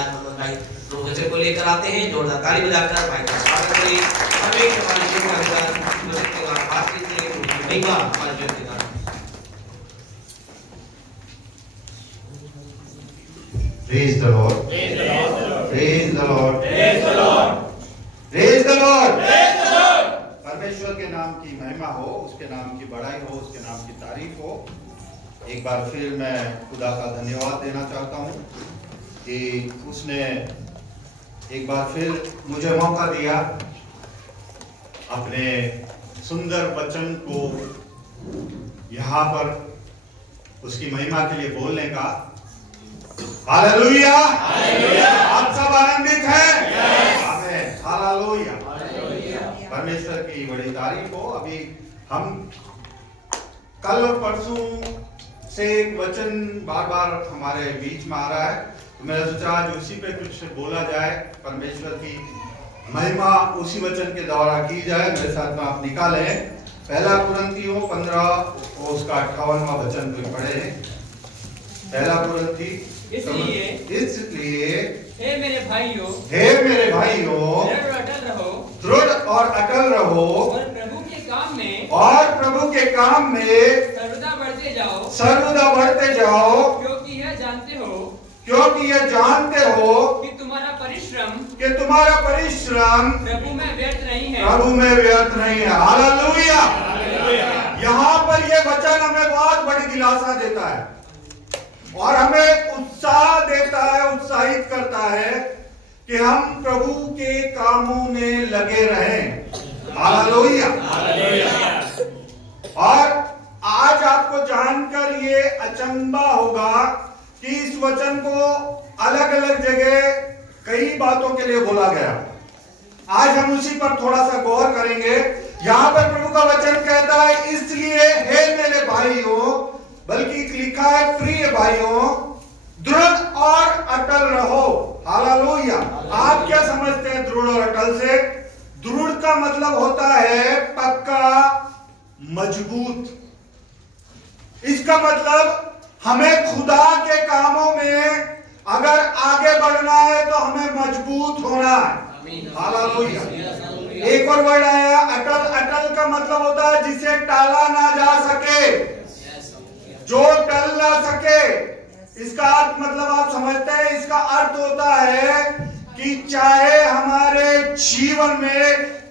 आज मोहम्मद भाई लोग वचन को लेकर आते हैं। जोरदार ताली बजाकर भाई का स्वागत करिए। हमें हमारे जीवन का बात कीजिए, महिमा हमारे जीवन के कारण। Praise the Lord. Praise the Lord. Praise the Lord. Praise the Lord. Praise the Lord. Praise the Lord. परमेश्वर के नाम की महिमा हो, उसके नाम की बड़ाई हो, उसके नाम की तारीफ हो। एक बार फिर मैं खुदा का धन्यवाद देना चाहता हूँ कि उसने एक बार फिर मुझे मौका दिया अपने सुंदर वचन को यहाँ पर उसकी महिमा के लिए बोलने का। हालेलुया। आप सब आनंदित हैं? आमीन। हालेलुया। परमेश्वर की बड़ी तारीफ हो। अभी हम कल और परसों से एक वचन बार बार हमारे बीच में आ रहा है, तो मैंने सोचा आज उसी पे कुछ बोला जाए, परमेश्वर की महिमा उसी वचन के द्वारा की जाए। मेरे साथ में आप निकालें पहला कुरिन्थियों 15 और उसका 58वां वचन को पढ़े। पहला कुरिन्थी इसलिए हे मेरे भाइयों, दृढ़ और अटल रहो और प्रभु के काम में सर्वदा बढ़ते जाओ, क्योंकि यह जानते हो कि तुम्हारा परिश्रम प्रभु में व्यर्थ नहीं है। हालेलुया। यहाँ पर ये वचन हमें बहुत बड़ी दिलासा देता है और हमें उत्साह देता है, उत्साहित करता है कि हम प्रभु के कामों में लगे रहें। हालेलुया। और आज आपको जानकर ये अचंभा होगा कि इस वचन को अलग अलग जगह कई बातों के लिए बोला गया। आज हम उसी पर थोड़ा सा गौर करेंगे। यहाँ पर प्रभु का वचन कहता है इसलिए हे मेरे भाइयों, बल्कि लिखा है प्रिय भाइयों, दृढ़ और अटल रहो। हालेलुया। आप क्या समझते हैं दृढ़ और अटल से? दृढ़ का मतलब होता है पक्का, मजबूत। इसका मतलब हमें खुदा के कामों में अगर आगे बढ़ना है तो हमें मजबूत होना है। हालेलुया। एक और वर्ड आया अटल। अटल का मतलब होता है जिसे टाला ना जा सके, जो टल ना सके। इसका अर्थ मतलब आप समझते हैं? इसका अर्थ होता है कि चाहे हमारे जीवन में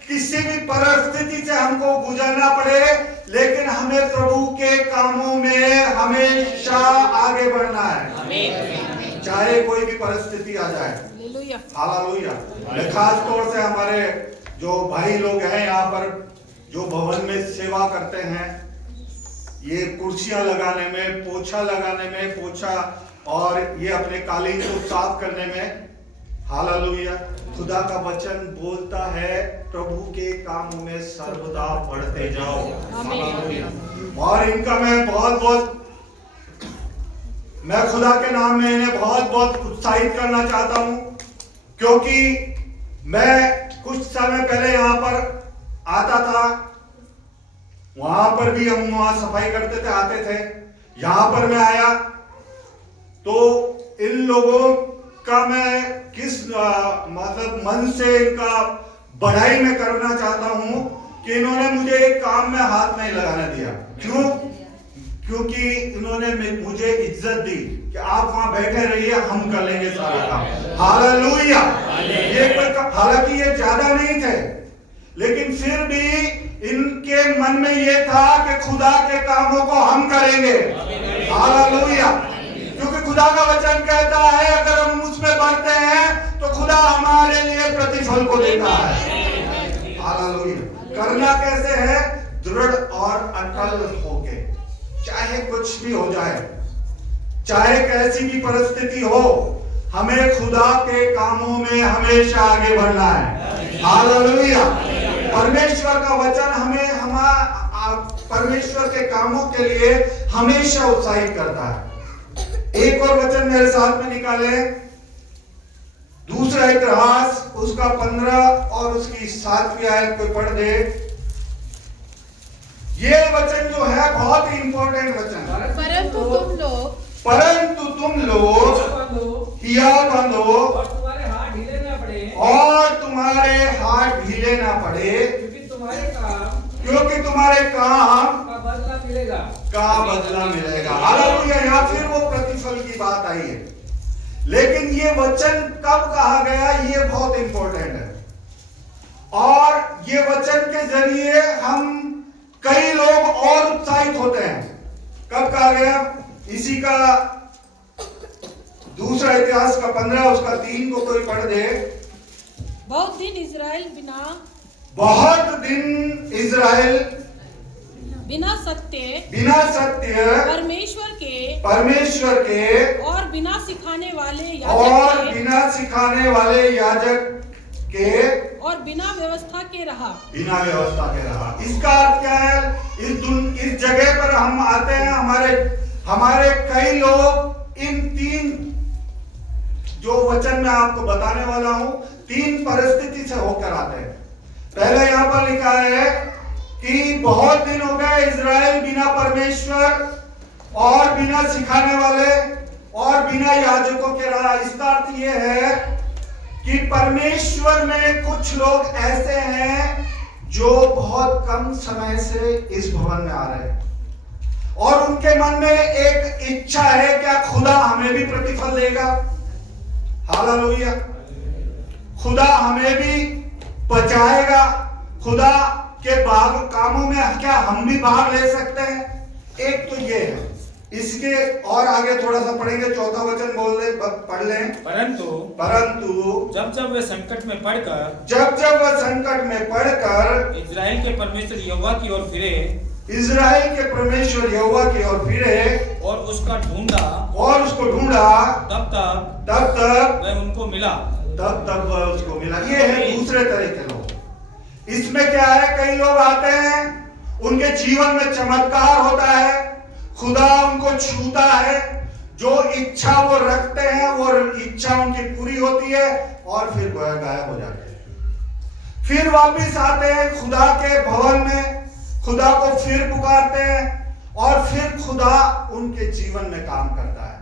किसी भी परिस्थिति से हमको गुजरना पड़े, लेकिन हमें प्रभु के कामों में हमेशा आगे बढ़ना है, चाहे कोई भी परिस्थिति आ जाए। हालेलुया। खास तौर से हमारे जो भाई लोग हैं यहाँ पर, जो भवन में सेवा करते हैं, ये कुर्सियां लगाने में, पोछा लगाने में, पोछा और ये अपने कालीन को साफ करने में। हालेलुया। खुदा का वचन बोलता है प्रभु के कामों में सर्वदा बढ़ते जाओ। हालेलुया। और इनका मैं खुदा के नाम में इन्हें बहुत उत्साहित करना चाहता हूं, क्योंकि मैं कुछ समय पहले यहाँ पर आता था। वहां पर भी हम वहां सफाई करते थे, आते थे। यहां पर मैं आया तो इन लोगों का मैं किस मतलब मन से इनका बढ़ाई में करना चाहता हूं कि इन्होंने मुझे एक काम में हाथ नहीं लगाने दिया। क्यों? क्योंकि इन्होंने मुझे इज्जत दी कि आप वहां बैठे रहिए, हम कर लेंगे सारा काम। हालेलुया। हालांकि ये ज्यादा नहीं थे, लेकिन फिर भी इनके मन में ये था कि खुदा के कामों को हम करेंगे। हालेलुया। क्योंकि खुदा का वचन कहता है अगर हम उसमें बढ़ते हैं तो खुदा हमारे लिए प्रतिफल को देता है। हालेलुया। करना कैसे है? दृढ़ और अटल होके, चाहे कुछ भी हो जाए, चाहे कैसी भी परिस्थिति हो, हमें खुदा के कामों में हमेशा आगे बढ़ना है। हालेलुया। परमेश्वर का वचन हमें परमेश्वर के कामों के लिए हमेशा उत्साहित करता है। एक और वचन मेरे साथ में निकाले, दूसरा इतिहास उसका 15 और उसकी 7वीं आयत को पढ़ दे। ये वचन जो है बहुत ही इंपॉर्टेंट वचन है। परंतु तुम लोग हियाव बांधो और तुम्हारे हाथ ढीले ना पड़े, और तुम्हारे हाथ ढीले ना पड़े, क्योंकि तुम्हारे काम क्योंकि तुम्हारे काम का बदला मिलेगा। का बदला मिलेगा। हालेलुया। यहाँ फिर वो प्रतिफल की बात आई है, लेकिन ये वचन कब कहा गया, ये बहुत इंपॉर्टेंट है। और ये वचन के जरिए हम कई लोग और उत्साहित होते हैं। कब कहा गया? इसी का दूसरा इतिहास का 15 उसका 3 को कोई पढ़ दे। बहुत दिन इजराइल बिना सत्य परमेश्वर के और बिना सिखाने वाले याजक के और बिना व्यवस्था के रहा। इसका अर्थ क्या है? इस जगह पर हम आते हैं, हमारे कई लोग इन 3 जो वचन मैं आपको बताने वाला हूं, 3 परिस्थिति से होकर आते हैं। पहले यहां पर लिखा है कि बहुत दिन हो गए इजराइल बिना परमेश्वर और बिना सिखाने वाले और बिना याजकों के रहा। इसका अर्थ यह है कि परमेश्वर में कुछ लोग ऐसे हैं जो बहुत कम समय से इस भवन में आ रहे हैं और उनके मन में एक इच्छा है, क्या खुदा हमें भी प्रतिफल देगा? हालेलुया। खुदा हमें भी बचाएगा, खुदा के कामों में क्या हम भी भाग ले सकते हैं? एक तो ये है। इसके और आगे थोड़ा सा पढ़ेंगे, 4था वचन पढ़ लें। परंतु जब वे संकट में पड़कर इजराइल के परमेश्वर यहोवा की ओर फिरे और उसको ढूंढा, तब वह उनको मिला। वह उसको मिला। ये है दूसरे तरह के लोग। इसमें क्या है? कई लोग आते हैं, उनके जीवन में चमत्कार होता है, खुदा उनको छूता है, जो इच्छा वो रखते हैं वो इच्छा उनकी पूरी होती है और फिर गायब हो जाते हैं। फिर वापिस आते हैं खुदा के भवन में, खुदा को फिर पुकारते हैं और फिर खुदा उनके जीवन में काम करता है।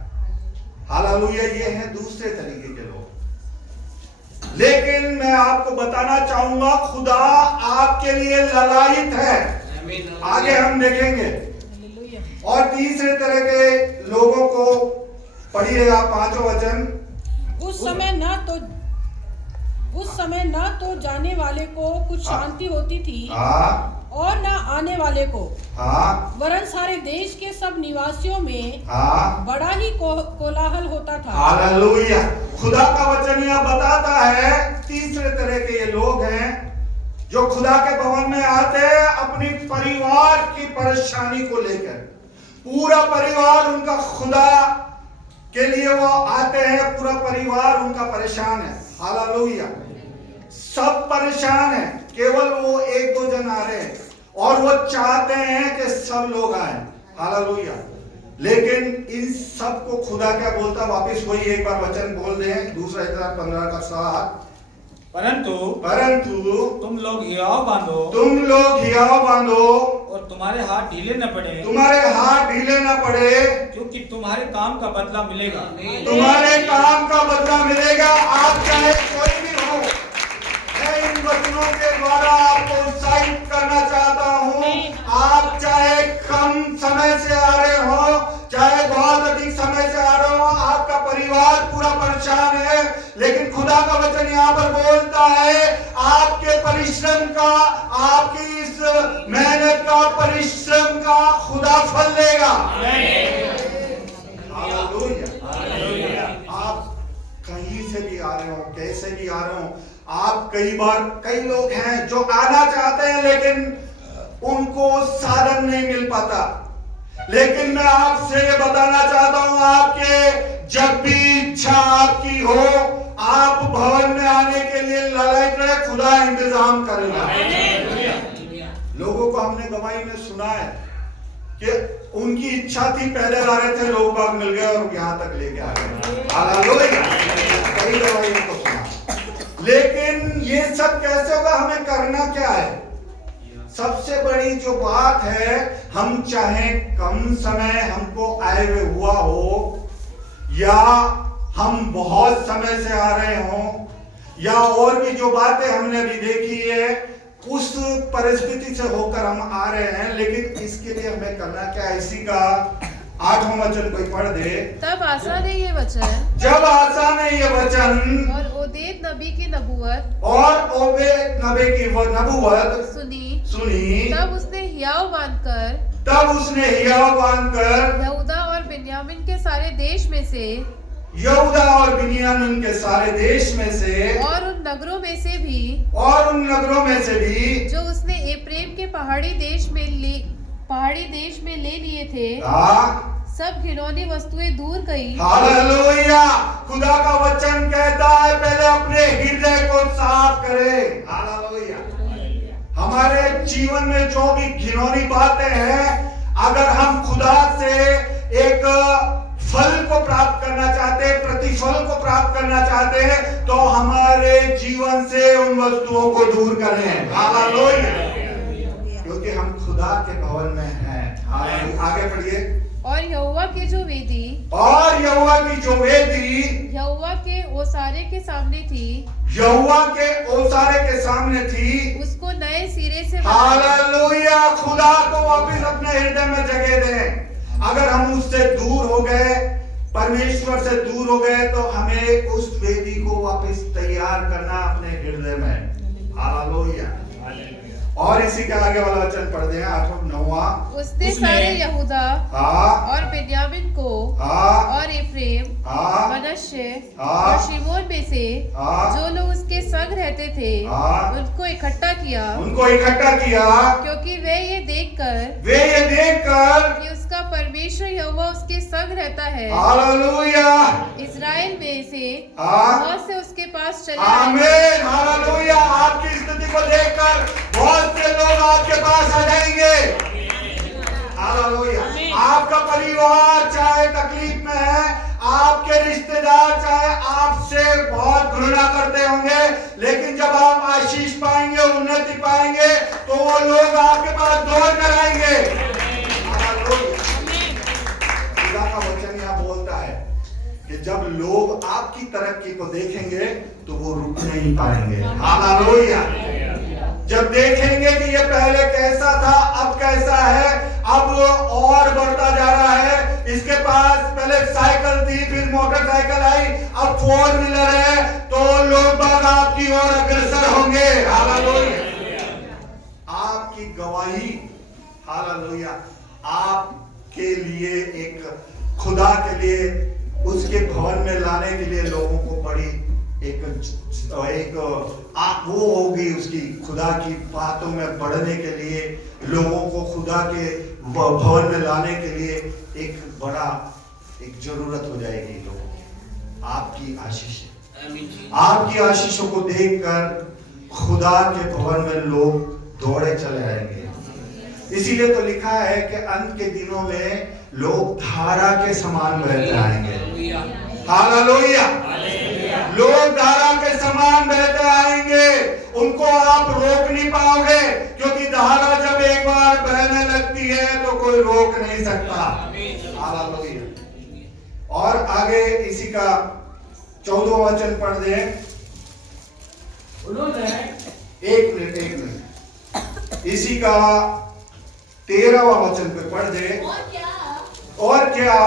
हालेलुया। ये है दूसरे तरीके के लोग। लेकिन मैं आपको बताना चाहूंगा, खुदा आपके लिए ललायित है। आगे हम देखेंगे। और तीसरे तरह के लोगों को पढ़िए आप 5वां वचन। उस समय न तो जाने वाले को कुछ शांति होती थी और न आने वाले को, वरन सारे देश के सब निवासियों में बड़ा ही कोलाहल होता था। हालेलुया। खुदा का वचन यह बताता है, तीसरे तरह के ये लोग हैं जो खुदा के भवन में आते हैं अपनी परिवार की परेशानी को लेकर। पूरा परिवार उनका खुदा के लिए वो आते हैं, पूरा परिवार उनका परेशान है। हालेलुया। सब परेशान है, केवल वो 1-2 जन आ रहे हैं और वो चाहते हैं कि सब लोग आए। हालेलुया। लेकिन इन सब को खुदा क्या बोलता? वापस वही एक बार वचन बोल दें, दूसरा इतिहास 15 का 7। परंतु तुम लोग हियाव बांधो और तुम्हारे हाथ ढीले न पड़े, क्योंकि तुम्हारे काम का बदला मिलेगा। आप चाहे कोई भी हो, मैं इन वचनों के द्वारा आपको उत्साहित करना चाहता हूँ। आप चाहे कम समय से आ रहे हो, चाहे बहुत अधिक समय से आ रहे हो, आपका परिवार पूरा परेशान है, लेकिन खुदा का वचन यहाँ पर बोलता है आपके परिश्रम का, आपकी इस मेहनत का, परिश्रम का खुदा फल देगा। हालेलुया। आप कहीं से भी आ रहे हो, कैसे भी आ रहे हो, आप कई लोग हैं जो आना चाहते हैं लेकिन उनको साधन नहीं मिल पाता। लेकिन मैं आपसे ये बताना चाहता हूं, आपके जब भी इच्छा आपकी हो, आप भवन में आने के लिए ललायत रहे, खुदा इंतजाम करेगा। लोगों को हमने गवाही में सुना है कि उनकी इच्छा थी, पहले आ रहे थे, लोग बाग मिल गए और यहां तक लेके आ गए। हालेलुया। कई गवाही को सुना। लेकिन ये सब कैसे होगा? हमें करना क्या है? सबसे बड़ी जो बात है, हम चाहे कम समय हमको आए हुए हुआ हो या हम बहुत समय से आ रहे हों या और भी जो बातें हमने अभी देखी है उस परिस्थिति से होकर हम आ रहे हैं, लेकिन इसके लिए हमें करना क्या? इसी का 8वां वचन कोई पढ़ दे। तब आसा ने ये वचन, जब आसा ने ये वचन और ओदेद नबी की नबूवत सुनी, तब उसने हियाव बांधकर यहूदा और बिन्यामीन के सारे देश में से और उन नगरों में से भी जो उसने एप्रेम के पहाड़ी देश में ले लिए थे, सब घिनौनी वस्तुएं दूर की। हालेलुया। खुदा का वचन कहता है पहले अपने हृदय को साफ करें। हालेलुया। हमारे जीवन में जो भी घिनौनी बातें हैं, अगर हम खुदा से एक फल को प्राप्त करना चाहते हैं, प्रतिफल को प्राप्त करना चाहते हैं, तो हमारे जीवन से उन वस्तुओं को दूर करें। हालेलुया। क्योंकि हम खुदा के भवन में हैं। आगे पढ़िए। और यहोवा की जो वेदी यहोवा के ओसारे के सामने थी, उसको नए सिरे से हालेलुया। खुदा को वापस अपने हृदय में जगह दें। अगर हम उससे दूर हो गए, परमेश्वर से दूर हो गए, तो हमें उस वेदी को वापस तैयार करना अपने हृदय में। हालेलुया। और इसी के आगे वाला वचन पढ़ दें, 8वां-9वां। उसने सारे यहूदा और बिन्यामीन को और एफ्रेम, मनश्शे और शिमोन में से जो लोग उसके संग रहते थे, उनको इकट्ठा किया, क्योंकि वे ये देखकर कि उसका परमेश्वर यहोवा उसके संग रहता है, हालेलुया, इस्राएल में से बहुत से उसके पास चले आए। आमीन। हालेलुया। आपकी स्थिति को देखकर बहुत से लोग आपके पास आ जाएंगे। हालेलुया। आपका परिवार चाहे तकलीफ में है, आपके रिश्तेदार चाहे आपसे बहुत घृणा करते होंगे, लेकिन जब आप आशीष पाएंगे, उन्नति पाएंगे, तो वो लोग आपके पास दौड़ कर आएंगे। हालेलुया। खुदा का वचन यहाँ बोलता है कि जब लोग आपकी तरक्की को देखेंगे तो वो रुक नहीं पाएंगे। हालेलुया। जब देखेंगे कि ये पहले कैसा था, अब कैसा है, अब और बढ़ता जा रहा है, इसके पास पहले साइकिल थी, फिर मोटरसाइकिल आई, अब 4 व्हीलर है, तो लोग बाग आपकी ओर अग्रसर होंगे। हालेलुया। आपकी गवाही, हालेलुया, आपके लिए एक खुदा के लिए उसके भवन में लाने के लिए लोगों को बड़ी एक वो होगी, उसकी खुदा की बातों में बढ़ने के लिए, लोगों को खुदा के भवन में लाने के लिए एक बड़ा जरूरत हो जाएगी लोगों की। आपकी आशीषों को देखकर खुदा के भवन में लोग दौड़े चले आएंगे। इसीलिए तो लिखा है कि अंत के दिनों में लोग धारा के समान बहते आएंगे। हालेलुया। लोग धारा के समान बहते आएंगे, उनको आप रोक नहीं पाओगे, क्योंकि धारा जब एक बार बहने लगती है तो कोई रोक नहीं सकता। हालेलुया। और आगे इसी का 14वां वचन पढ़ दें। एक मिनट इसी का 13वां वचन पे पढ़ दे। और क्या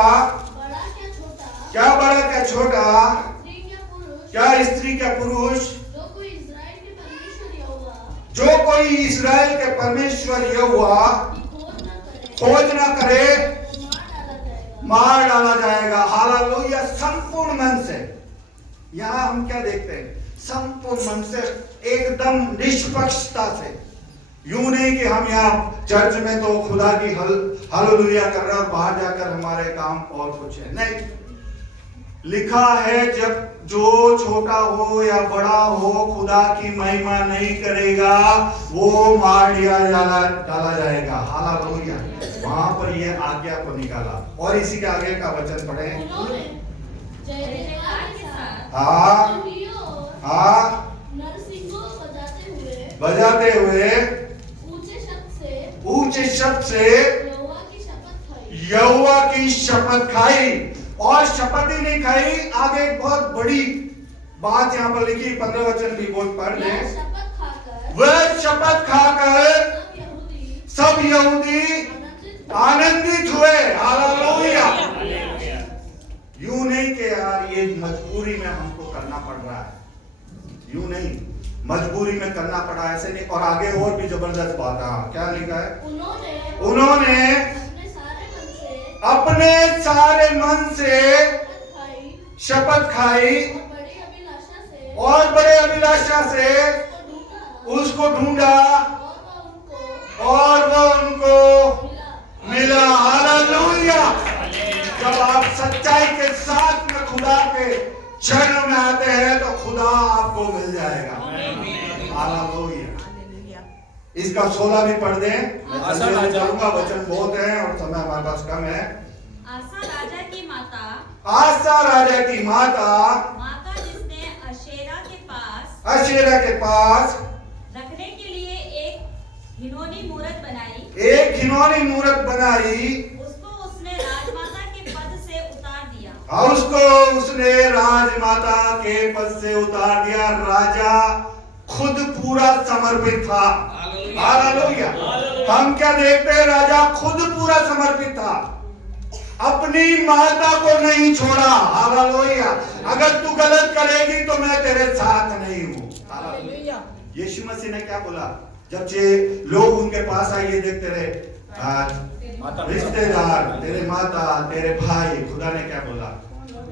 बड़ा क्या छोटा, क्या स्त्री क्या पुरुष, जो कोई इस्राएल के परमेश्वर यहोवा खोज न करे, मार डाला जाएगा। हालेलुया। संपूर्ण मन से, यहाँ हम क्या देखते हैं? संपूर्ण मन से, एकदम निष्पक्षता से। यूं नहीं कि हम यहाँ चर्च में तो खुदा की हालेलुया कर रहे हैं और बाहर जाकर हमारे काम और कुछ है नहीं। लिखा है जब जो छोटा हो या बड़ा हो खुदा की महिमा नहीं करेगा, वो मार डाला जाएगा। हालेलुया। वहां पर ये आज्ञा को निकाला। और इसी के आगे का वचन पढ़े। बजाते हुए ऊंचे शब्द से यहोवा की शपथ खाई। और शपथ ही नहीं खाई। आगे एक बहुत बड़ी बात यहाँ पर लिखी, 15 वचन भी बोल पढ़ ले। वह शपथ खाकर सब यहूदी आनंदित हुए। हालेलुया। यूं नहीं कि यार ये मजबूरी में हमको करना पड़ रहा है, यूं नहीं, मजबूरी में करना पड़ा ऐसे नहीं। और आगे और भी जबरदस्त बात है, क्या लिखा है? उन्होंने अपने सारे मन से शपथ खाई और बड़े अभिलाषा से उसको ढूंढा और वो उनको मिला। हालेलुया। जब आप सच्चाई के साथ में खुदा के चरणों में आते हैं तो खुदा आपको मिल जाएगा। हालेलुया। इसका 16 भी पढ़ दें। मैं चलूंगा, वचन बहुत है और समय हमारे पास कम है। आसा राजा की माता, आसा राजा की माता, माता जिसने अशेरा के पास रखने के लिए एक घिनौनी मूरत बनाई, उसको उसने राजमाता के पद से उतार दिया। उसको उसने राजमाता के पद से उतार दिया। राजा खुद पूरा समर्पित था। हालेलुया। हम क्या देखते हैं? राजा खुद पूरा समर्पित था, अपनी माता को नहीं छोड़ा। हालेलुया। अगर तू गलत करेगी तो मैं तेरे साथ नहीं हूँ। हालेलुया। यीशु मसीह ने क्या बोला? जब जे लोग उनके पास आए, ये देखते रहे रिश्तेदार, तेरे माता, तेरे भाई, खुदा ने क्या बोला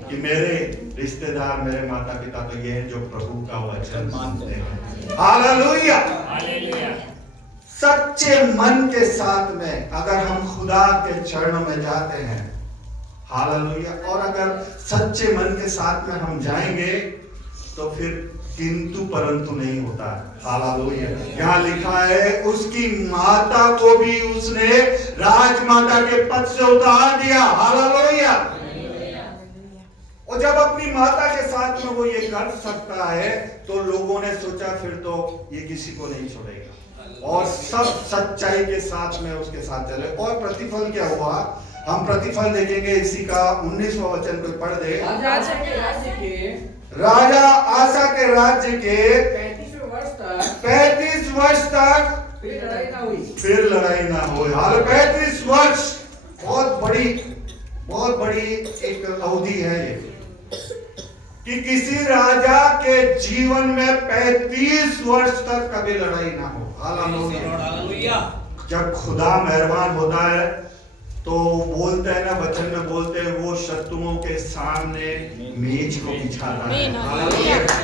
कि मेरे रिश्तेदार, मेरे माता पिता तो ये हैं जो प्रभु का वचन मानते हैं। हालेलुया। सच्चे मन के साथ में अगर हम खुदा के चरणों में जाते हैं, हालेलुया, और अगर सच्चे मन के साथ में हम जाएंगे तो फिर किंतु परंतु नहीं होता। हालेलुया। यहाँ लिखा है उसकी माता को भी उसने राजमाता के पद से उतार दिया। हालेलुया। और जब अपनी माता के साथ में वो ये कर सकता है तो लोगों ने सोचा फिर तो ये किसी को नहीं छोड़ेगा, और सब सच्चाई के साथ में उसके साथ चले। और प्रतिफल क्या हुआ? हम प्रतिफल देखेंगे इसी का 19वां वचन को पढ़ दे। राजा आसा के राज्य के 35 वर्ष तक फिर लड़ाई ना हुई। हाल 35 वर्ष बहुत बड़ी एक अवधि है ये, कि किसी राजा के जीवन में 35 वर्ष तक कभी लड़ाई ना हो। हालेलुया। जब खुदा मेहरबान होता है तो बोलते हैं ना, वचन में बोलते हैं वो शत्रुओं के सामने मेज को बिछाता है।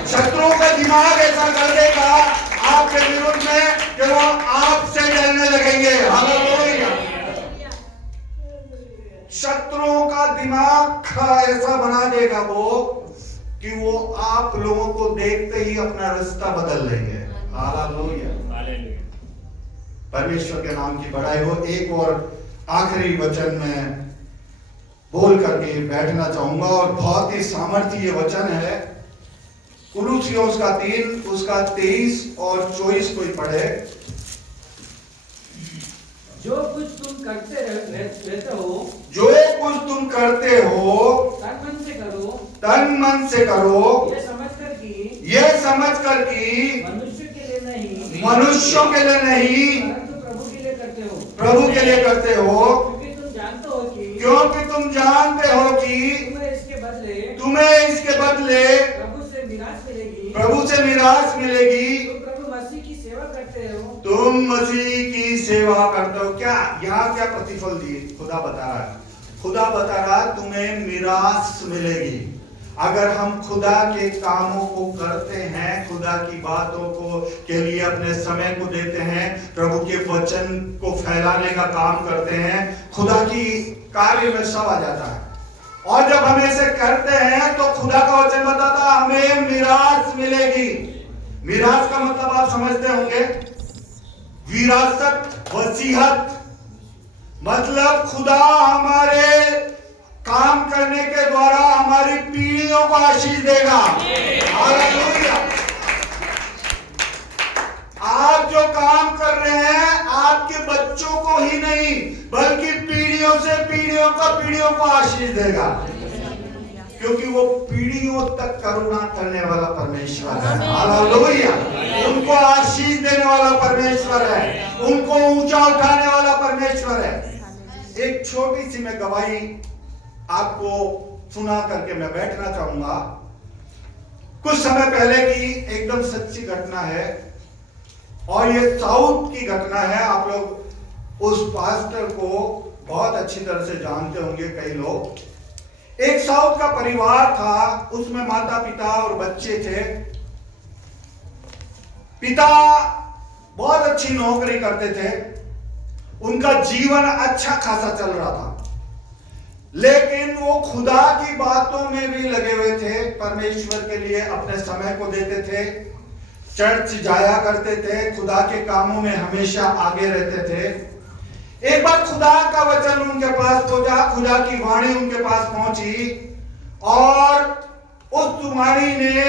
शत्रुओं का दिमाग ऐसा कर देगा आपके विरुद्ध में कि वो आपसे डरने लगेंगे। हालेलुया। शत्रुओं का दिमाग ऐसा बना देगा वो कि वो आप लोगों को देखते ही अपना रास्ता बदल लेंगे। हालेलुया। परमेश्वर के नाम की बड़ाई हो। एक और आखिरी वचन में बोल करके बैठना चाहूंगा, और बहुत ही सामर्थ्य वचन है। कुलुसियों उसका 3 उसका 23 और 24 को ही पढ़े। जो कुछ तुम करते रहते हो, जो कुछ तुम करते हो तन मन से करो, तन मन से करो, ये समझ कर कि मनुष्यों के लिए नहीं प्रभु के लिए करते हो, क्योंकि तुम जानते हो कि तुम्हें इसके बदले प्रभु से मिरास मिलेगी। तुम मसीह की सेवा करते हो। क्या यहाँ क्या प्रतिफल दिए? खुदा बता रहा है तुम्हें मिरास मिलेगी। अगर हम खुदा के कामों को करते हैं, खुदा की बातों को के लिए अपने समय को देते हैं, प्रभु के वचन को फैलाने का काम करते हैं, खुदा की कार्य में सब आ जाता है। और जब हम ऐसे करते हैं तो खुदा का वचन बताता है हमें मिरास मिलेगी। मिरास का मतलब आप समझते होंगे, विरासत, वसीयत, मतलब खुदा हमारे काम करने के द्वारा हमारी पीढ़ियों को आशीष देगा। हालेलुया। आप जो काम कर रहे हैं आपके बच्चों को ही नहीं बल्कि पीढ़ियों से पीढ़ियों को आशीष देगा। क्योंकि वो पीढ़ियों तक करुणा करने वाला परमेश्वर है। हालेलुया। उनको आशीष देने वाला परमेश्वर है, उनको ऊंचा उठाने वाला परमेश्वर है। एक छोटी सी मैं गवाही आपको सुना करके मैं बैठना चाहूंगा। कुछ समय पहले की एकदम सच्ची घटना है और ये साउथ की घटना है। आप लोग उस पास्टर को बहुत अच्छी तरह से जानते होंगे कई लोग। एक साउथ का परिवार था, उसमें माता पिता और बच्चे थे। पिता बहुत अच्छी नौकरी करते थे, उनका जीवन अच्छा खासा चल रहा था, लेकिन वो खुदा की बातों में भी लगे हुए थे। परमेश्वर के लिए अपने समय को देते थे, चर्च जाया करते थे, खुदा के कामों में हमेशा आगे रहते थे। एक बार खुदा का वचन उनके पास पहुंचा, खुदा की वाणी उनके पास पहुंची और उस वाणी ने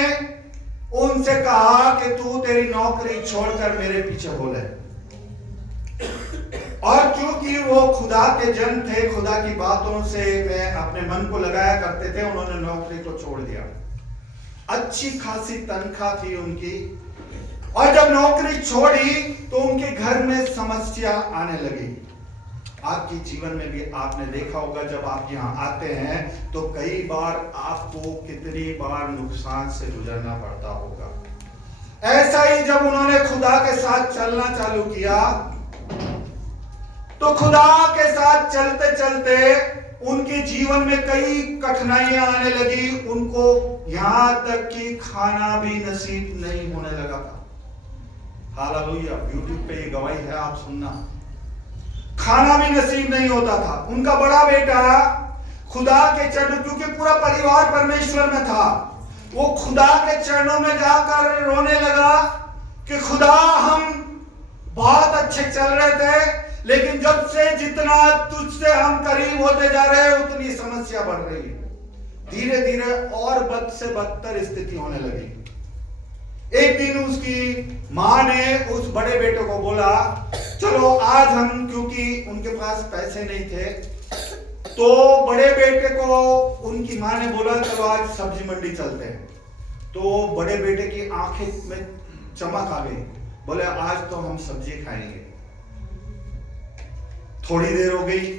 उनसे कहा कि तू तेरी नौकरी छोड़कर मेरे पीछे बोले। और चूंकि वो खुदा के जन थे, खुदा की बातों से मैं अपने मन को लगाया करते थे, उन्होंने नौकरी को छोड़ दिया। अच्छी खासी तनख्वाह थी उनकी, और जब नौकरी छोड़ी तो उनके घर में समस्या आने लगी। आपके जीवन में भी आपने देखा होगा, जब आप यहाँ आते हैं तो कई बार आपको कितनी बार नुकसान से गुजरना पड़ता होगा। ऐसा ही जब उन्होंने खुदा के साथ चलना चालू किया तो खुदा के साथ चलते चलते उनके जीवन में कई कठिनाइयां आने लगी। उनको यहां तक कि खाना भी नसीब नहीं होने लगा था। हालेलुया। यूट्यूब पे ये गवाही है, आप सुनना। खाना भी नसीब नहीं होता था। उनका बड़ा बेटा खुदा के चरणों, क्योंकि पूरा परिवार परमेश्वर में था, वो खुदा के चरणों में जाकर रोने लगा कि खुदा हम बहुत अच्छे चल रहे थे, लेकिन जब से जितना तुझसे हम करीब होते जा रहे हैं उतनी समस्या बढ़ रही है। धीरे धीरे और बद से बदतर स्थिति होने लगी। एक दिन उसकी मां ने उस बड़े बेटे को बोला, चलो आज हम, क्योंकि उनके पास पैसे नहीं थे, तो बड़े बेटे को उनकी मां ने बोला चलो आज सब्जी मंडी चलते हैं। तो बड़े बेटे की आंखें में चमक आ गई, बोले आज तो हम सब्जी खाएंगे। थोड़ी देर हो गई,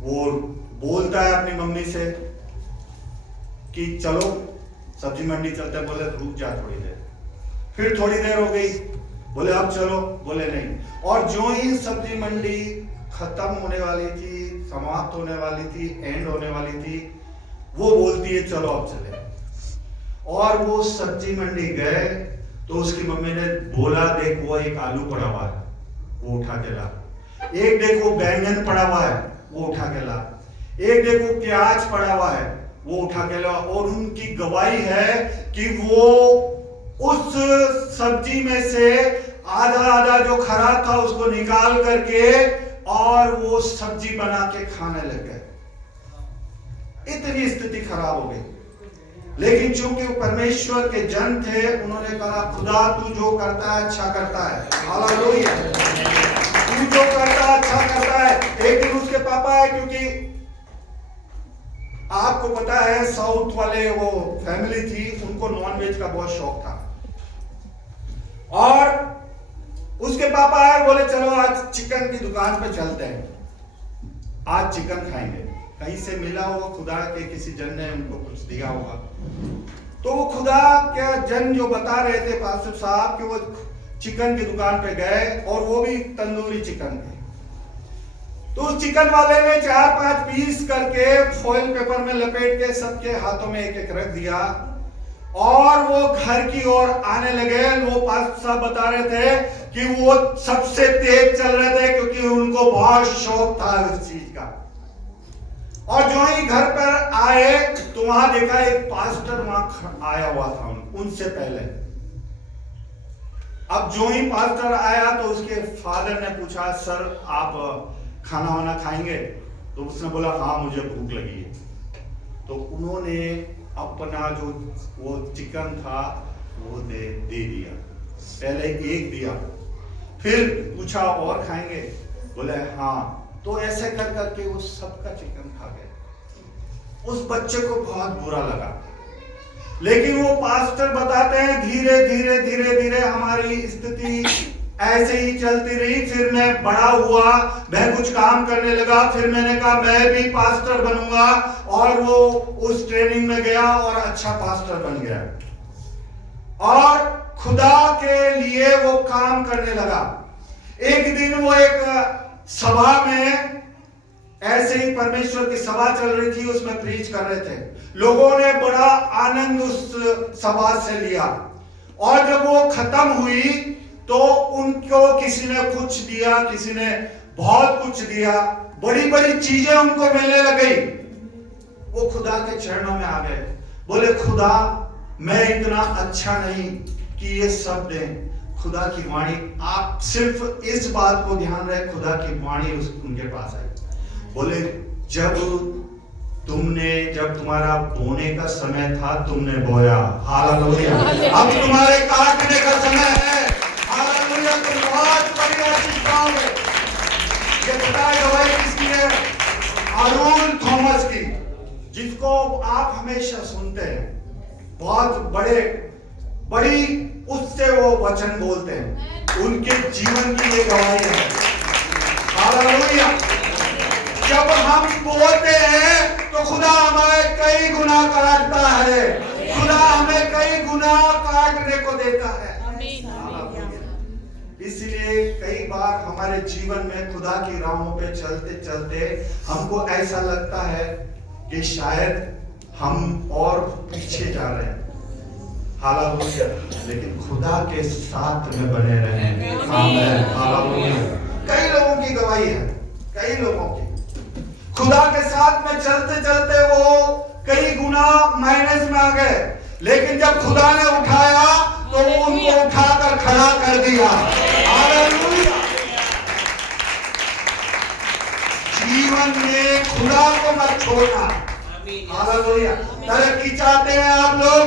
वो बोलता है अपनी मम्मी से कि चलो सब्जी मंडी चलते हैं। बोले रुक जा थोड़ी देर। फिर थोड़ी देर हो गई, बोले अब चलो, बोले नहीं। और जो ही सब्जी मंडी खत्म होने वाली थी, समाप्त होने वाली थी, एंड होने वाली थी, वो बोलती है चलो अब चले। और वो सब्जी मंडी गए तो उसकी मम्मी ने बोला देख वो एक आलू पड़ा हुआ है, वो उठा के ला। एक देखो बैंगन पड़ा हुआ है, वो उठा के ला। एक देखो प्याज पड़ा हुआ है, वो उठा के ला। और उनकी गवाही है कि वो उस सब्जी में से आधा आधा जो खराब था उसको निकाल करके और वो सब्जी बना के खाने लग गए। इतनी स्थिति खराब हो गई। लेकिन चूंकि वो परमेश्वर के जन थे, उन्होंने कहा खुदा तू जो करता है अच्छा करता है। हालेलुया। तू जो करता है अच्छा करता है। एक दिन उसके पापा है, क्योंकि आपको पता है साउथ वाले वो फैमिली थी, उनको नॉनवेज का बहुत शौक था। और उसके पापा आए, बोले चलो आज चिकन की दुकान पे चलते हैं, आज चिकन खाएंगे। कहीं से मिला होगा, खुदा के किसी जन ने उनको कुछ दिया होगा। तो वो खुदा क्या जन जो बता रहे थे पास्टर साहब कि वो चिकन की दुकान पे गए, और वो भी तंदूरी चिकन थे। तो उस चिकन वाले ने 4-5 पीस करके फॉइल पेपर में लपेट के सबके हाथों में एक एक रख दिया, और वो घर की ओर आने लगे। वो पास्टर साहब बता रहे थे कि वो सबसे तेज चल रहे थे, क्योंकि उनको बहुत शौक था उस चीज का। और जो ही घर पर आए तो वहां देखा एक पास्टर वहां आया हुआ था उनसे पहले। अब जो ही पास्टर आया तो उसके फादर ने पूछा सर आप खाना वाना खाएंगे? तो उसने बोला हाँ मुझे भूख लगी है। तो उन्होंने अपना जो वो चिकन था वो दे दिया। पहले एक दिया, फिर पूछा और खाएंगे? बोले हाँ। तो ऐसे कर करके वो सबका चिकन खा गए। उस बच्चे को बहुत बुरा लगा, लेकिन वो पास्टर बताते हैं धीरे धीरे धीरे धीरे हमारी स्थिति ऐसे ही चलती रही। फिर मैं बड़ा हुआ, मैं कुछ काम करने लगा, फिर मैंने कहा मैं भी पास्टर बनूंगा, और वो उस ट्रेनिंग में गया और अच्छा पास्टर बन गया और खुदा के लिए वो काम करने लगा। एक दिन वो एक सभा में, ऐसे ही परमेश्वर की सभा चल रही थी, उसमें प्रीच कर रहे थे। लोगों ने बड़ा आनंद उस सभा से लिया, और जब वो खत्म हुई तो उनको किसी ने कुछ दिया, किसी ने बहुत कुछ दिया, बड़ी बड़ी चीजें उनको मिलने लगी। वो खुदा के चरणों में आ गए, बोले खुदा मैं इतना अच्छा नहीं कि ये सब दें। खुदा की वाणी, आप सिर्फ इस बात को ध्यान रहे, खुदा की वाणी उनके पास आई, बोले जब तुम्हारा बोने का समय था तुमने बोया, हालेलुया, अब तुम्हारे काटने का समय है, हालेलुया, तुम बहुत बड़ी आशीष पाओगे। ये बताई गवाही किसकी है? अरुण थॉमस की, जिसको आप हमेशा सुनते हैं, बहुत बड़ी उससे वो वचन बोलते हैं, उनके जीवन की ये गवाही है, हालेलुया। जब हम बोलते हैं तो खुदा हमें कई गुना काटता है, खुदा हमें कई गुना काटने को देता है। इसलिए कई बार हमारे जीवन में खुदा की राहों पे चलते चलते हमको ऐसा लगता है कि शायद हम और पीछे जा रहे हैं, हालेलुया, लेकिन खुदा के साथ में बने रहें, आमीन, हालेलुया। कई लोगों की गवाही है, कई लोगों की खुदा के साथ में चलते चलते वो कई गुना माइनस में आ गए, लेकिन जब खुदा ने उठाया तो वो उनको उठाकर खड़ा कर दिया, हालेलुया। जीवन में खुदा को मत छोड़ना, हालेलुया। तरक्की चाहते हैं आप लोग,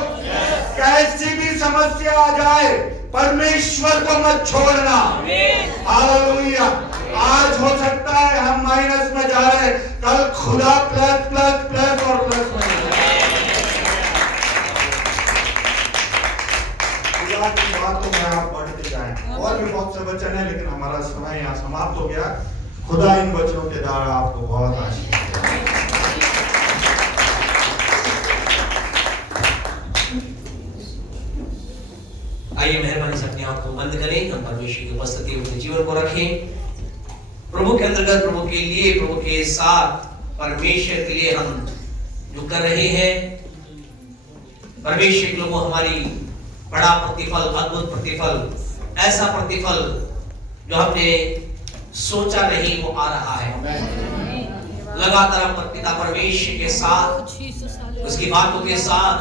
कैसी भी समस्या आ जाए परमेश्वर को मत छोड़ना, हालेलुया। आज हो सकता है हम माइनस में जा रहे, कल खुदा प्लस प्लस प्लस और प्लस में। खुदा की बातों में आप बढ़ते जाएं। और भी बहुत से वचन है, लेकिन हमारा समय यहाँ समाप्त हो गया। खुदा इन वचनों के द्वारा आपको बहुत आशीष दे। आइए मेहरबानी से अपने आप को बंद करें, हम परमेश्वर की उपस्थिति में अपने जीवन को रखें, प्रभु के अंतर्गत, प्रभु के लिए, प्रभु के साथ, परमेश्वर के लिए हम जो कर रहे हैं, परमेश्वर के लोगों हमारी बड़ा प्रतिफल, अद्भुत प्रतिफल, ऐसा प्रतिफल जो हमने सोचा नहीं वो आ रहा है। लगातार हम पिता परमेश्वर के साथ, उसकी बातों के साथ,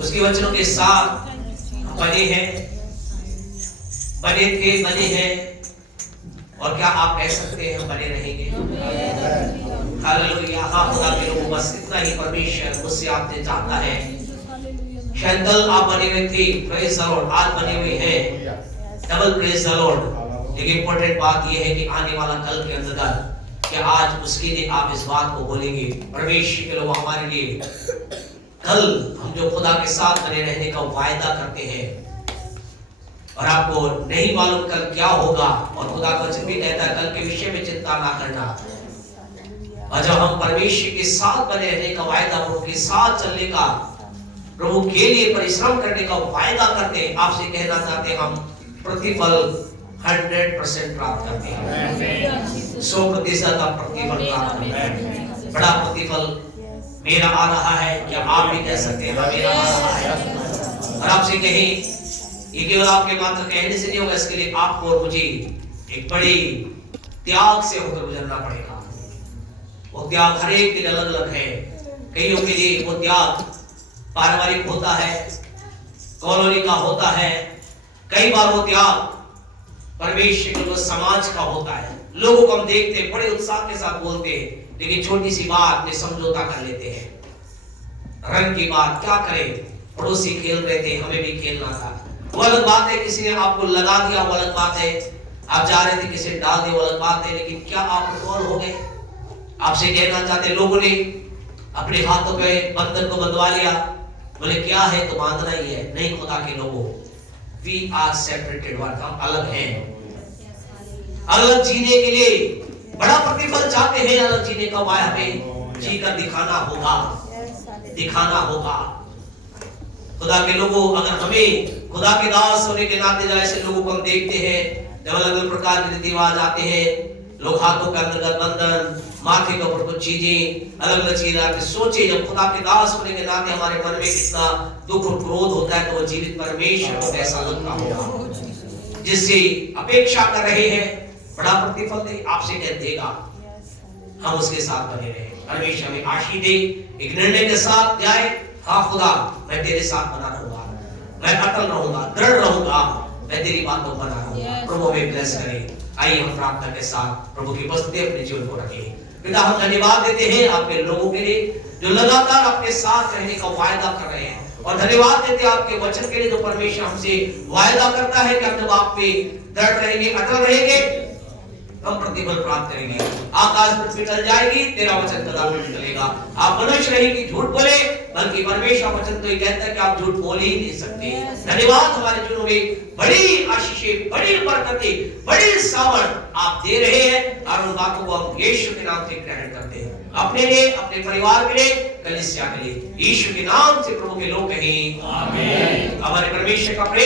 उसके वचनों के साथ बने हैं, बने थे, बने हैं, और क्या आप कह सकते हैं हम बने रहेंगे? हालेलुया। हाँ खुदा के लोगों, बस इतना ही परमेश्वर मुझसे आपसे चाहता है। शायद कल आप बने हुए थे, प्रेज द लॉर्ड, आज बने हुए हैं, डबल प्रेज द लॉर्ड। लेकिन इंपॉर्टेंट बात यह है कि आने वाला कल के अंतर्गत कि आज उसके लिए आप इस बात को बोलेंगे, परमेश्वर के लोग हमारे लिए कल हम जो खुदा के साथ बने रहने का वायदा करते हैं, और आपको नहीं मालूम कल क्या होगा, और खुदा को भी कहता है कल के विषय में चिंता ना करना। और जब हम परमेश्वर के साथ बने रहने का वायदा, प्रभु के साथ चलने का, प्रभु के लिए परिश्रम करने का वायदा करते हैं, आपसे कहना चाहते हैं हम प्रतिफल 100% प्राप्त करते हैं, 100% आप प्रतिफल प्राप्त करते हैं। बड़ा प्रतिफल मेरा आ रहा है, क्या आप भी कह सकते हैं मेरा आ रहा है? और आपसे कहें, ये केवल आपके मात्र कहने से नहीं होगा, इसके लिए आपको और मुझे एक बड़ी त्याग से होकर गुजरना पड़ेगा। वो त्याग हर एक के अलग अलग है। कईयों के लिए वो त्याग पारिवारिक होता है, कॉलोनी का होता है, कई बार वो त्याग परमेश्वर के समाज का होता है। लोगों को हम देखते हैं बड़े उत्साह के साथ बोलते हैं, लेकिन छोटी सी बात में समझौता कर लेते हैं। रंग की बात क्या करें, पड़ोसी खेल रहे थे, हमें भी खेलना था, वो अलग बात है। किसी ने आपको लगा दिया, वो अलग बात है। आप जा रहे थे, किसी ने डाल दिया, वो अलग बात है। लेकिन क्या आप इन्वॉल्व हो गए? आपसे कहना चाहते, लोगों ने अपने हाथों पे बंधन को बंधवा लिया, बोले क्या है तो बांधना ही है। नहीं खुदा के लोगों, वी आर सेपरेटेड वन, हम अलग हैं। अलग जीने के लिए बड़ा प्रतिफल चाहते हैं, अलग जीने का उपाय हमें जी कर दिखाना होगा, दिखाना होगा। खुदा के लोगों, अगर हमें खुदा के दास होने के नाते जैसे लोगों को हम देखते हैं, जब अलग अलग प्रकार के रीति रिवाज आते हैं, लोग हाथों के अंदर बंधन, माथे के ऊपर कुछ चीजें, अलग अलग चीजें आके सोचे, जब खुदा के दास होने के नाते हमारे मन में कितना दुख और क्रोध होता है, तो वो जीवित परमेश्वर को ऐसा लगता होगा जिससे अपेक्षा कर रहे हैं बड़ा प्रतिफल दे, आपसे कह देगा, हम उसके साथ बने रहे। परमेश्वर हमें आशीष दे, एक निर्णय के साथ जाए, हाँ खुदा मैं तेरे साथ बना रहूंगा, मैं अटल रहूंगा, दृढ़ रहूंगा, मैं तेरी बातों बना रहूंगा। प्रभु हमें ब्लेस करे। आइए हम प्रार्थना के साथ प्रभु की उपस्थिति अपने जीवन को रखें। पिता हम धन्यवाद देते हैं आपके लोगों के लिए जो लगातार अपने साथ रहने का वायदा कर रहे हैं, और धन्यवाद देते हैं आपके वचन के लिए जो परमेश्वर हमसे वायदा करता है कि हम जब आप पे दृढ़ रहेंगे, अटल रहेंगे, हम प्रतिफल प्राप्त करेंगे। आकाश पृथ्वी टल जाएगी, तेरा वचन कदापि नहीं टलेगा। आप मनुष्य नहीं कि झूठ बोले, बल्कि परमेश्वर वचन तो ये कहता है कि आप झूठ बोल ही नहीं सकते। धन्यवाद, हमारे जीवनों में बड़ी आशीषें, बड़ी बरकतें, बड़ी सामर्थ आप दे रहे हैं, और उन बातों को हम यीशु के नाम से ग्रहण करते हैं, अपने लिए, अपने परिवार के लिए, कलीसिया के लिए। यीशु के नाम से प्रभु के लोग कहें आमीन। हमारे परमेश्वर का प्रेम